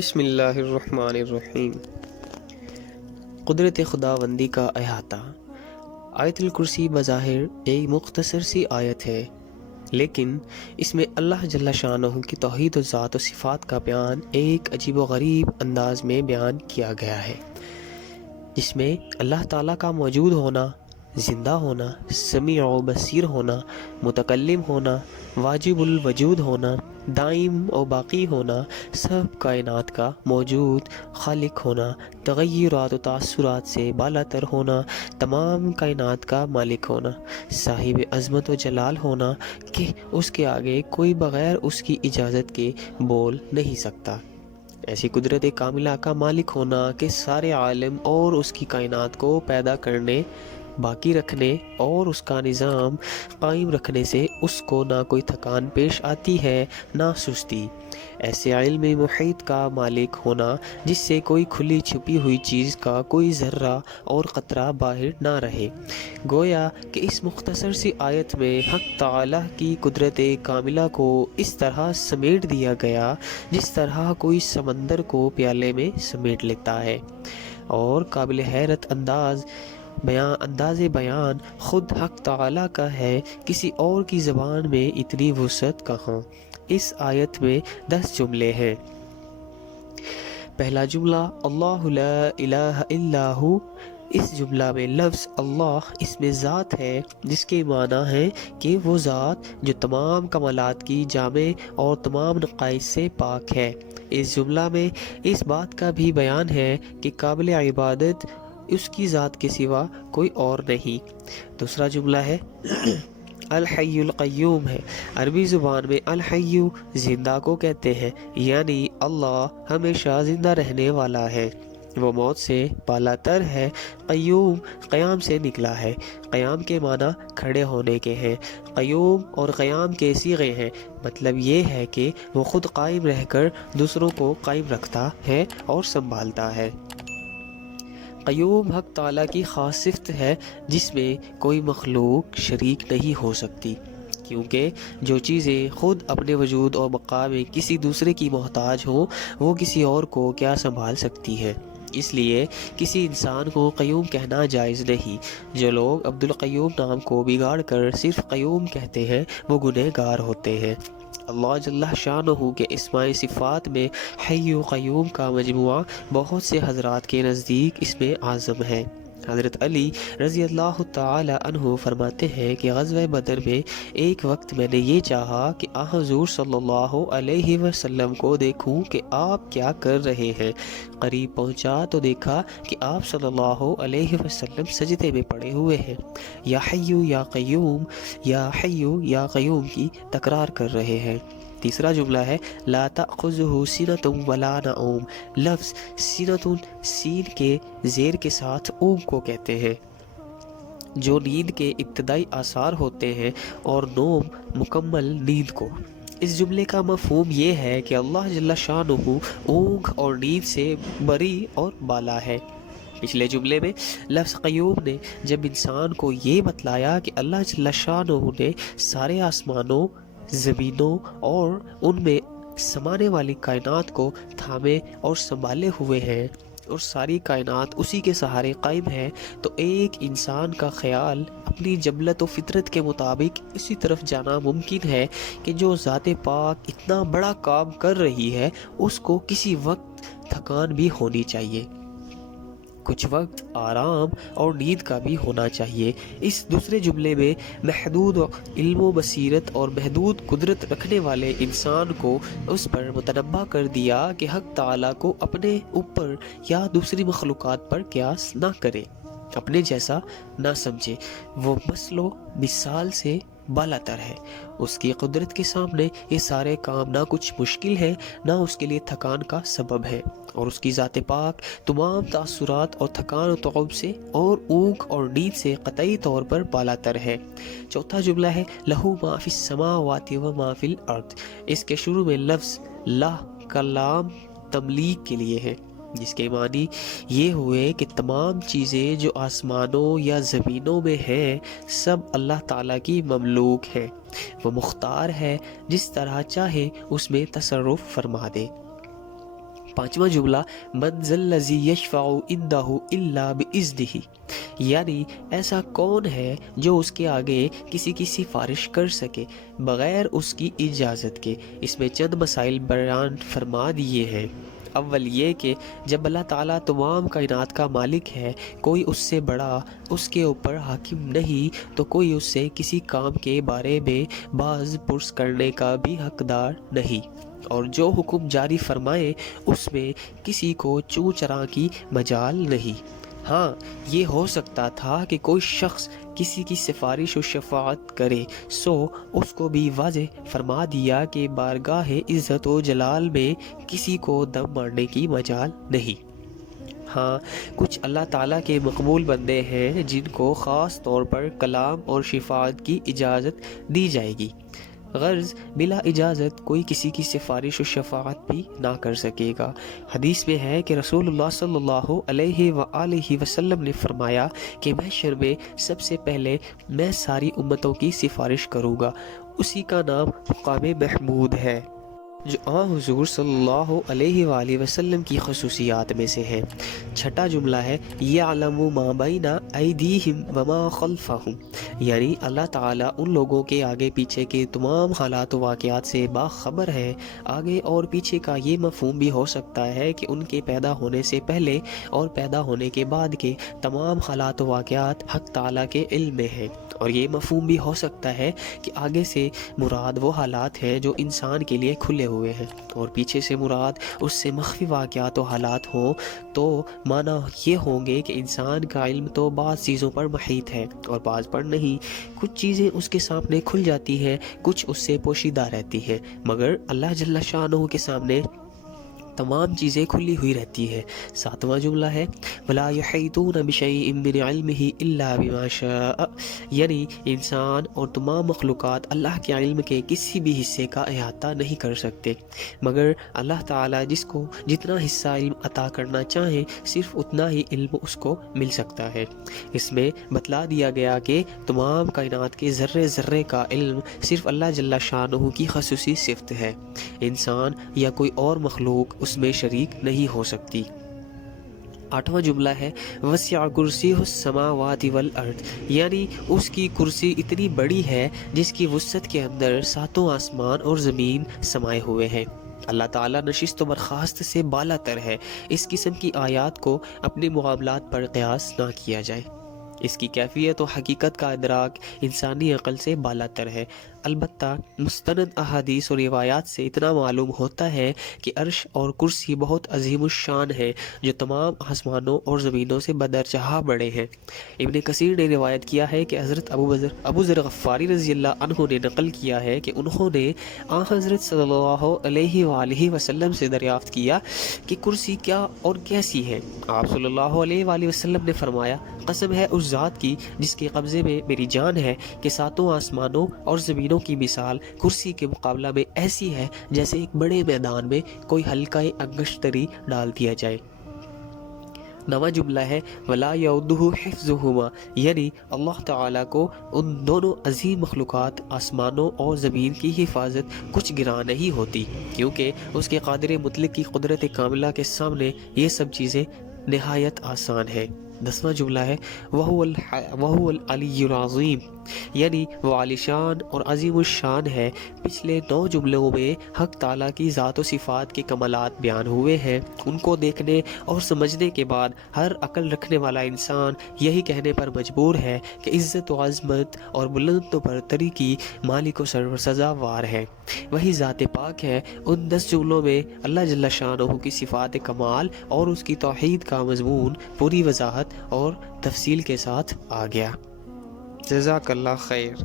بسم اللہ الرحمن الرحیم۔ قدرت خداوندی کا احاطہ۔ آیت الکرسی بظاہر ایک مختصر سی آیت ہے، لیکن اس میں اللہ جل شانہ کی توحید و ذات و صفات کا بیان ایک عجیب و غریب انداز میں بیان کیا گیا ہے، جس میں اللہ تعالیٰ کا موجود ہونا، زندہ ہونا، سمیع و بصیر ہونا، متکلم ہونا، واجب الوجود ہونا، دائم و باقی ہونا، سب کائنات کا موجود خالق ہونا، تغیرات و تاثرات سے بالا تر ہونا، تمام کائنات کا مالک ہونا، صاحب عظمت و جلال ہونا کہ اس کے آگے کوئی بغیر اس کی اجازت کے بول نہیں سکتا، ایسی قدرت کاملہ کا مالک ہونا کہ سارے عالم اور اس کی کائنات کو پیدا کرنے، باقی رکھنے اور اس کا نظام قائم رکھنے سے اس کو نہ کوئی تھکان پیش آتی ہے نہ سستی، ایسے علم محیط کا مالک ہونا جس سے کوئی کھلی چھپی ہوئی چیز کا کوئی ذرہ اور قطرہ باہر نہ رہے۔ گویا کہ اس مختصر سی آیت میں حق تعالیٰ کی قدرت کاملہ کو اس طرح سمیٹ دیا گیا جس طرح کوئی سمندر کو پیالے میں سمیٹ لیتا ہے، اور قابل حیرت انداز بیان خود حق تعالیٰ کا ہے، کسی اور کی زبان میں اتنی وسعت کہاں۔ اس آیت میں 10 جملے ہیں۔ پہلا جملہ اللہ لا الہ الا ہو۔ اس جملہ میں لفظ اللہ اس میں ذات ہے، جس کے معنی ہے کہ وہ ذات جو تمام کمالات کی جامع اور تمام نقائص سے پاک ہے۔ اس جملہ میں اس بات کا بھی بیان ہے کہ قابل عبادت اس کی ذات کے سوا کوئی اور نہیں۔ دوسرا جملہ ہے الحی القیوم ہے۔ عربی زبان میں الحی زندہ کو کہتے ہیں، یعنی اللہ ہمیشہ زندہ رہنے والا ہے، وہ موت سے بالا تر ہے۔ قیوم قیام سے نکلا ہے، قیام کے معنی کھڑے ہونے کے ہیں، قیوم اور قیام کے صیغے ہیں، مطلب یہ ہے کہ وہ خود قائم رہ کر دوسروں کو قائم رکھتا ہے اور سنبھالتا ہے۔ قیوم حق تعالیٰ کی خاص صفت ہے جس میں کوئی مخلوق شریک نہیں ہو سکتی، کیونکہ جو چیزیں خود اپنے وجود اور بقا میں کسی دوسرے کی محتاج ہوں وہ کسی اور کو کیا سنبھال سکتی ہے، اس لیے کسی انسان کو قیوم کہنا جائز نہیں۔ جو لوگ عبدالقیوم نام کو بگاڑ کر صرف قیوم کہتے ہیں وہ گنہگار ہوتے ہیں۔ اللہ جل شانہ کے اسماء صفات میں حی و قیوم کا مجموعہ بہت سے حضرات کے نزدیک اس میں اعظم ہے۔ حضرت علی رضی اللہ تعالی عنہ فرماتے ہیں کہ غزوہ بدر میں ایک وقت میں نے یہ چاہا کہ حضور صلی اللہ علیہ وسلم کو دیکھوں کہ آپ کیا کر رہے ہیں۔ قریب پہنچا تو دیکھا کہ آپ صلی اللہ علیہ وسلم سجدے میں پڑے ہوئے ہیں، یا حیو یا قیوم، یا حیو یا قیوم کی تکرار کر رہے ہیں۔ تیسرا جملہ ہے لا تأخذہ سنۃ ولا نوم۔ لفظ سنۃ سین کے زیر کے ساتھ اونگ کو کہتے ہیں، جو نیند کے ابتدائی آثار ہوتے ہیں، اور نوم مکمل نیند کو۔ اس جملے کا مفہوم یہ ہے کہ اللہ جل شانہ اونگ اور نیند سے بری اور بالا ہے۔ پچھلے جملے میں لفظ قیوم نے جب انسان کو یہ بتلایا کہ اللہ جل شانہ نے سارے آسمانوں، زمینوں اور ان میں سمانے والی کائنات کو تھامے اور سنبھالے ہوئے ہیں، اور ساری کائنات اسی کے سہارے قائم ہے، تو ایک انسان کا خیال اپنی جبلت و فطرت کے مطابق اسی طرف جانا ممکن ہے کہ جو ذات پاک اتنا بڑا کام کر رہی ہے اس کو کسی وقت تھکان بھی ہونی چاہیے، کچھ وقت آرام اور نیند کا بھی ہونا چاہیے۔ اس دوسرے جملے میں محدود علم و بصیرت اور محدود قدرت رکھنے والے انسان کو اس پر متنبہ کر دیا کہ حق تعالیٰ کو اپنے اوپر یا دوسری مخلوقات پر قیاس نہ کرے، اپنے جیسا نہ سمجھے، وہ مثل و مثال سے بالا تر ہے۔ اس کی قدرت کے سامنے یہ سارے کام نہ کچھ مشکل ہے نہ اس کے لیے تھکان کا سبب ہے، اور اس کی ذات پاک تمام تاثرات اور تھکان و تعب سے اور اونگ اور نیند سے قطعی طور پر بالا تر ہے۔ چوتھا جملہ ہے لہو ما فی السماوات و ما فی الارض۔ اس کے شروع میں لفظ لا کا لام تملیک کے لیے ہے، جس کے معنی یہ ہوئے کہ تمام چیزیں جو آسمانوں یا زمینوں میں ہیں سب اللہ تعالیٰ کی مملوک ہیں، وہ مختار ہے، جس طرح چاہے اس میں تصرف فرما دے۔ 5واں جملہ من ذا الذی یشفع عندہ الا باذنہ، یعنی ایسا کون ہے جو اس کے آگے کسی کی سفارش کر سکے بغیر اس کی اجازت کے۔ اس میں چند مسائل بیان فرما دیے ہیں۔ اول یہ کہ جب اللہ تعالیٰ تمام کائنات کا مالک ہے، کوئی اس سے بڑا اس کے اوپر حاکم نہیں، تو کوئی اس سے کسی کام کے بارے میں باز پرس کرنے کا بھی حقدار نہیں، اور جو حکم جاری فرمائے اس میں کسی کو چوں چراں کی مجال نہیں۔ ہاں، یہ ہو سکتا تھا کہ کوئی شخص کسی کی سفارش و شفاعت کرے، سو اس کو بھی واضح فرما دیا کہ بارگاہ عزت و جلال میں کسی کو دم مارنے کی مجال نہیں۔ ہاں، کچھ اللہ تعالیٰ کے مقبول بندے ہیں جن کو خاص طور پر کلام اور شفاعت کی اجازت دی جائے گی، غرض بلا اجازت کوئی کسی کی سفارش و شفاعت بھی نہ کر سکے گا۔ حدیث میں ہے کہ رسول اللہ صلی اللہ علیہ وآلہ وسلم نے فرمایا کہ محشر میں سب سے پہلے میں ساری امتوں کی سفارش کروں گا، اسی کا نام مقام محمود ہے، جو حضور صلی اللہ علیہ وآلہ وسلم کی خصوصیات میں سے ہے۔ چھٹا جملہ ہے یعلم ما بین ایدیہم وما خلفہم، یعنی اللہ تعالیٰ ان لوگوں کے آگے پیچھے کے تمام حالات و واقعات سے باخبر ہے۔ آگے اور پیچھے کا یہ مفہوم بھی ہو سکتا ہے کہ ان کے پیدا ہونے سے پہلے اور پیدا ہونے کے بعد کے تمام حالات و واقعات حق تعالیٰ کے علم میں ہیں، اور یہ مفہوم بھی ہو سکتا ہے کہ آگے سے مراد وہ حالات ہیں جو انسان کے لیے کھلے ہوئے ہیں، اور پیچھے سے مراد اس سے مخفی واقعات و حالات ہوں، تو معنی یہ ہوں گے کہ انسان کا علم تو بعض چیزوں پر محیط ہے اور بعض پر نہیں۔ کچھ چیزیں اس کے سامنے کھل جاتی ہیں، کچھ اس سے پوشیدہ رہتی ہیں، مگر اللہ جل شانہ کے سامنے تمام چیزیں کھلی ہوئی رہتی ہے۔ ساتواں جملہ ہے وَلَا يُحِيطُونَ بِشَيْءٍ مِّنْ عِلْمِهِ إِلَّا بِمَا شَاءَ، یعنی انسان اور تمام مخلوقات اللہ کے علم کے کسی بھی حصے کا احاطہ نہیں کر سکتے، مگر اللہ تعالیٰ جس کو جتنا حصہ علم عطا کرنا چاہیں صرف اتنا ہی علم اس کو مل سکتا ہے۔ اس میں بتلا دیا گیا کہ تمام کائنات کے ذرے ذرے کا علم صرف اللہ جل شانہ کی خصوصی صفت ہے، انسان یا کوئی اور مخلوق اس میں شریک نہیں ہو سکتی۔ 8واں جملہ ہے وسع کرسیہ السماوات والارض، یعنی اس کی کرسی اتنی بڑی ہے جس کی وسعت کے اندر ساتوں آسمان اور زمین سمائے ہوئے ہیں۔ اللہ تعالیٰ نشست و برخاست سے بالا تر ہے، اس قسم کی آیات کو اپنے معاملات پر قیاس نہ کیا جائے۔ اس کی کیفیت و حقیقت کا ادراک انسانی عقل سے بالا تر ہے، البتہ مستند احادیث اور روایات سے اتنا معلوم ہوتا ہے کہ عرش اور کرسی بہت عظیم الشان ہے، جو تمام آسمانوں اور زمینوں سے بدرجہ بڑے ہیں۔ ابن کثیر نے روایت کیا ہے کہ حضرت ابو ذر غفاری رضی اللہ عنہ نے نقل کیا ہے کہ انہوں نے حضرت صلی اللہ علیہ وآلہ وسلم سے دریافت کیا کہ کرسی کیا اور کیسی ہے۔ آپ صلی اللہ علیہ وآلہ وسلم نے فرمایا قسم ہے اس ذات کی جس کے قبضے میں میری جان ہے کہ ساتوں آسمانوں اور زمینوں کی مثال کرسی کے مقابلہ میں ایسی ہے جیسے ایک بڑے میدان میں کوئی ہلکا انگشتری ڈال دیا جائے۔ 9واں جملہ ہے وَلَا يَؤُودُهُ حِفْظُهُمَا، یعنی اللہ تعالیٰ کو ان دونوں عظیم مخلوقات آسمانوں اور زمین کی حفاظت کچھ گراں نہیں ہوتی، کیونکہ اس کے قادر مطلق کی قدرت کاملہ کے سامنے یہ سب چیزیں نہایت آسان ہے۔ 10واں جملہ ہے وَهُوَ الْعَلِيُّ الْعَظِيمُ، یعنی وہ عالی شان اور عظیم الشان ہے۔ پچھلے 9 جملوں میں حق تعالیٰ کی ذات و صفات کے کمالات بیان ہوئے ہیں۔ ان کو دیکھنے اور سمجھنے کے بعد ہر عقل رکھنے والا انسان یہی کہنے پر مجبور ہے کہ عزت و عظمت اور بلند و برتری کی مالک و سزاوار ہے وہی ذات پاک ہے۔ ان 10 جملوں میں اللہ جل شانہ کی صفات کمال اور اس کی توحید کا مضمون پوری وضاحت اور تفصیل کے ساتھ آ گیا۔ جزاک اللہ خیر۔